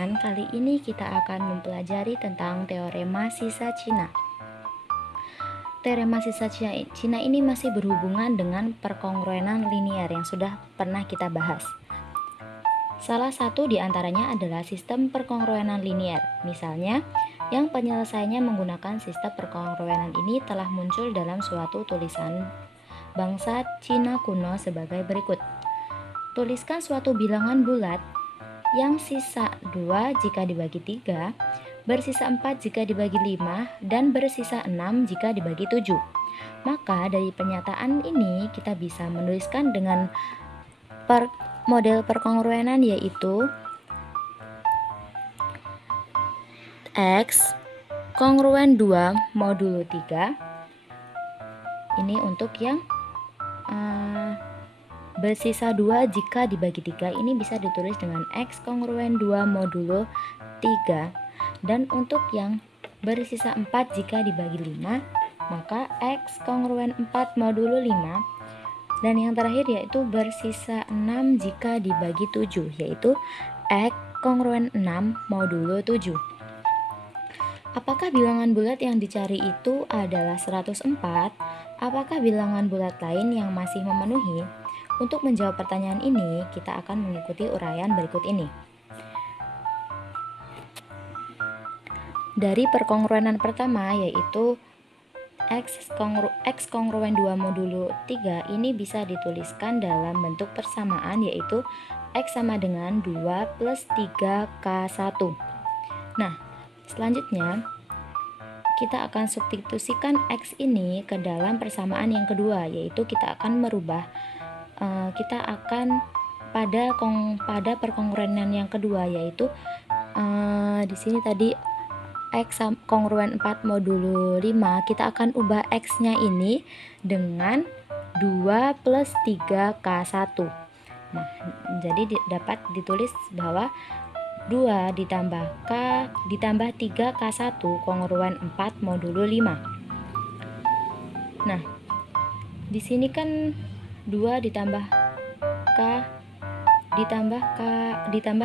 teman-teman, kali ini kita akan mempelajari tentang teorema sisa Cina. Teorema sisa Cina ini masih berhubungan dengan perkongruenan linier yang sudah pernah kita bahas. Salah satu di antaranya adalah sistem perkongruenan linier. Misalnya, yang penyelesaiannya menggunakan sistem perkongruenan ini telah muncul dalam suatu tulisan bangsa Cina kuno sebagai berikut. Tuliskan suatu bilangan bulat yang sisa 2 jika dibagi 3, bersisa 4 jika dibagi 5, dan bersisa 6 jika dibagi 7. Maka dari pernyataan ini kita bisa menuliskan dengan model perkongruenan, yaitu X kongruen 2 modulo 3. Ini untuk yang bersisa 2 jika dibagi 3, ini bisa ditulis dengan X kongruen 2 modulo 3. Dan untuk yang bersisa 4 jika dibagi 5, maka X kongruen 4 modulo 5. Dan yang terakhir yaitu bersisa 6 jika dibagi 7, yaitu X kongruen 6 modulo 7. Apakah bilangan bulat yang dicari itu adalah 104? Apakah bilangan bulat lain yang masih memenuhi? Untuk menjawab pertanyaan ini, kita akan mengikuti uraian berikut ini. Dari perkongruenan pertama, yaitu X kongruen 2 modulo 3, ini bisa dituliskan dalam bentuk persamaan, yaitu X sama dengan 2 plus 3K1. Nah, selanjutnya kita akan substitusikan X ini ke dalam persamaan yang kedua, yaitu kita akan merubah pada perkongruenan yang kedua, yaitu di sini tadi X kongruen 4 modulo 5, kita akan ubah X-nya ini dengan 2 plus 3K1. Nah, jadi dapat ditulis bahwa 2 ditambah 3K1 kongruen 4 modulo 5. Nah, di sini kan 2 ditambah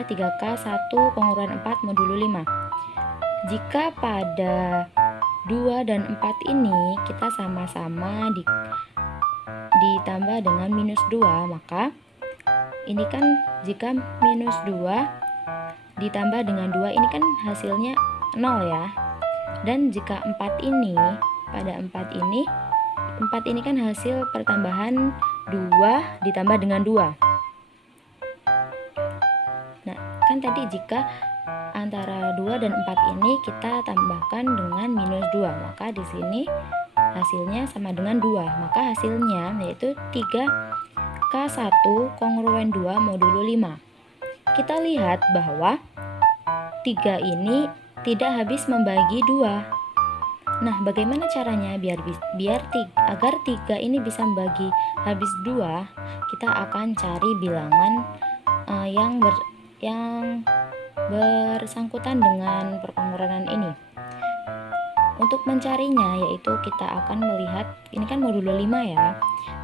3K1 kongruen 4 modulo 5. Jika pada 2 dan 4 ini kita sama-sama ditambah dengan minus 2, maka ini kan jika minus 2 ditambah dengan 2, ini kan hasilnya 0 ya. Dan jika 4 ini, pada 4 ini kan hasil pertambahan 2 ditambah dengan 2. Nah, kan tadi jika antara 2 dan 4 ini kita tambahkan dengan minus 2, maka di sini hasilnya sama dengan 2. Maka hasilnya yaitu 3K1 kongruen 2 modulo 5. Kita lihat bahwa 3 ini tidak habis membagi 2. Nah, bagaimana caranya agar 3 ini bisa membagi habis 2? Kita akan cari bilangan yang bersangkutan dengan perkongruenan ini. Untuk mencarinya, yaitu kita akan melihat, ini kan modulo 5 ya,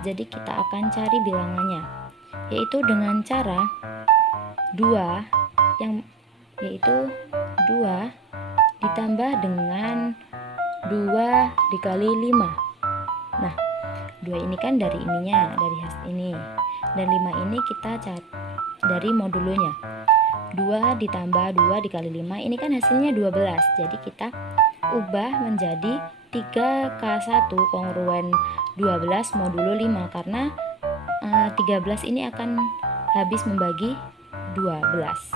jadi kita akan cari bilangannya, yaitu dengan cara 2 yaitu 2 ditambah dengan 2 dikali 5. Nah, 2 ini kan dari ininya, dari hasil ini, dan 5 ini kita cari dari modulonya. 2 ditambah 2 dikali 5, ini kan hasilnya 12. Jadi kita ubah menjadi 3K1 kongruen 12 modulo 5, karena 13 ini akan habis membagi 12.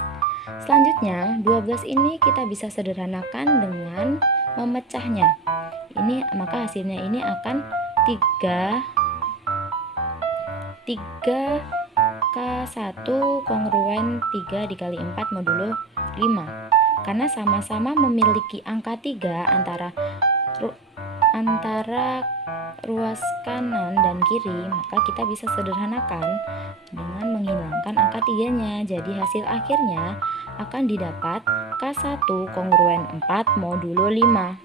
Selanjutnya, 12 ini kita bisa sederhanakan dengan memecahnya. Maka hasilnya ini akan 3K1 kongruen 3 dikali 4 modulo 5. Karena sama-sama memiliki angka 3 antara ruas kanan dan kiri, maka kita bisa sederhanakan dengan menghilangkan angka 3-nya. Jadi hasil akhirnya akan didapat K1 kongruen 4 modulo 5.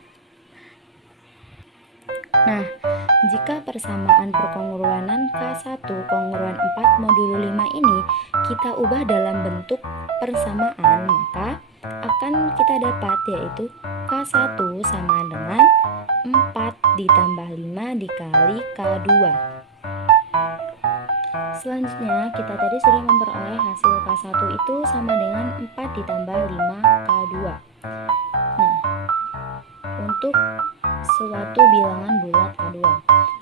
Nah, jika persamaan perkongruenan K1 kongruen 4 modulo 5 ini kita ubah dalam bentuk persamaan, maka kita dapat yaitu K1 sama dengan 4 ditambah 5 dikali K2. Selanjutnya kita tadi sudah memperoleh hasil K1 itu sama dengan 4 ditambah 5 K2. Nah, untuk suatu bilangan bulat K2,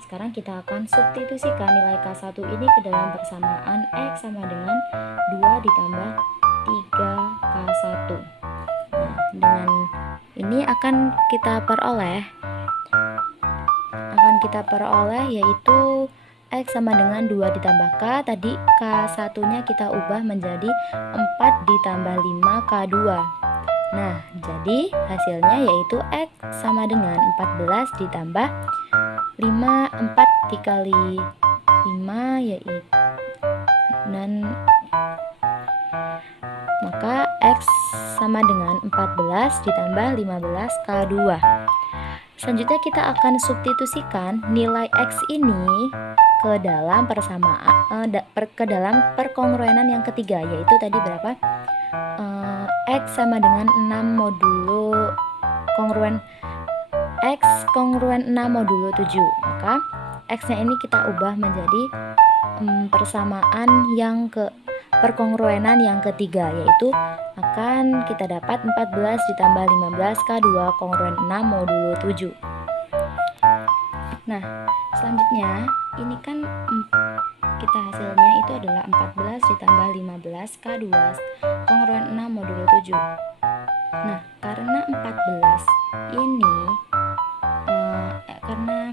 sekarang kita akan substitusikan nilai K1 ini ke dalam persamaan X sama dengan 2 ditambah 3 K1. Nah, dengan ini akan kita peroleh yaitu X sama dengan 2 ditambah K. Tadi K1 nya kita ubah menjadi 4 ditambah 5 K2. Nah, jadi hasilnya yaitu X sama dengan 14 ditambah 4 dikali 5 yaitu, dan maka X sama dengan 14 ditambah 15 K2. Selanjutnya kita akan substitusikan nilai X ini ke dalam perkongruenan yang ketiga, yaitu tadi berapa? X sama dengan 6 modulo kongruen X kongruen 6 modulo 7. Maka X nya ini kita ubah menjadi persamaan yang ke perkongruenan yang ketiga, yaitu akan kita dapat 14 ditambah 15 K2 kongruen 6 modulo 7. Nah, selanjutnya ini kan kita hasilnya itu adalah 14 ditambah 15 K2 kongruen 6 modulo 7. Nah, karena 14 ini karena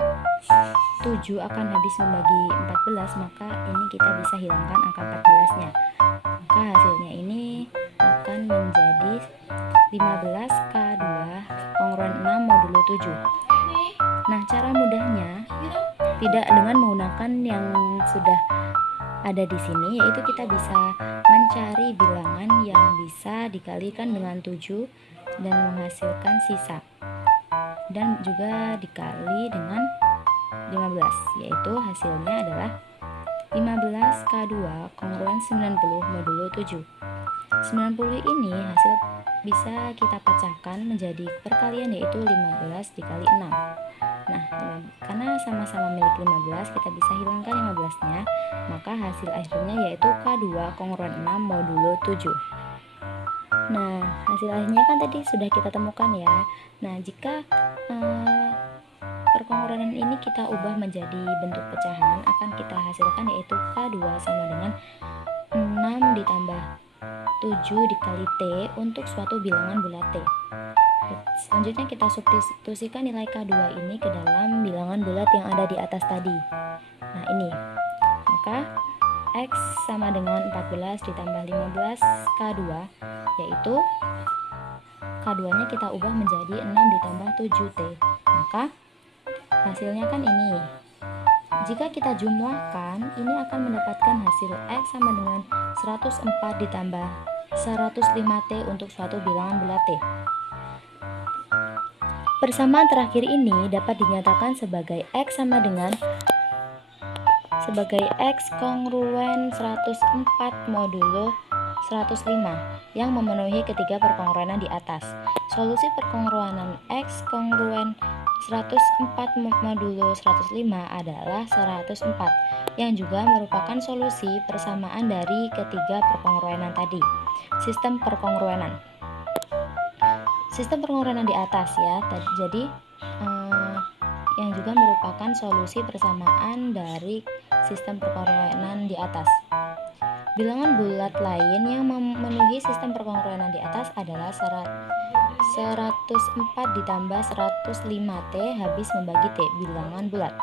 7 akan habis membagi 14, maka ini kita bisa hilangkan angka 14-nya. Maka hasilnya ini akan menjadi 15 K2 kongruen 6 modulo 7. Nah, cara mudahnya tidak dengan menggunakan yang sudah ada di sini, yaitu kita bisa mencari bilangan yang bisa dikalikan dengan 7 dan menghasilkan sisa, dan juga dikali dengan 15, yaitu hasilnya adalah 15 K2 kongruen 90 modulo 7. 90 ini hasil bisa kita pecahkan menjadi perkalian, yaitu 15 dikali 6. Nah, karena sama-sama milik 15, kita bisa hilangkan 15-nya, maka hasil akhirnya yaitu K2 kongruen 6 modulo 7. Nah, hasil akhirnya kan tadi sudah kita temukan ya. Nah, jika perkongruenan ini kita ubah menjadi bentuk pecahan, akan kita hasilkan yaitu K2 sama dengan 6 ditambah 7 dikali T untuk suatu bilangan bulat T. Selanjutnya kita substitusikan nilai K2 ini ke dalam bilangan bulat yang ada di atas tadi. Nah, ini. Maka X sama dengan 14 ditambah 15 K2, yaitu K2-nya kita ubah menjadi 6 ditambah 7T. Maka hasilnya kan ini. Jika kita jumlahkan, ini akan mendapatkan hasil X sama dengan 104 ditambah 105T untuk suatu bilangan bulat T. Persamaan terakhir ini dapat dinyatakan sebagai X sama dengan X kongruen 104 modulo 105 yang memenuhi ketiga perkongruenan di atas. Solusi perkongruenan X kongruen 104 modulo 105 adalah 104, yang juga merupakan solusi persamaan dari ketiga perkongruenan tadi. Sistem perkongruenan di atas ya. Jadi yang juga merupakan solusi persamaan dari sistem perkongruenan di atas. Bilangan bulat lain yang memenuhi sistem perkongruenan di atas adalah 104 ditambah 105T habis membagi T, bilangan bulat.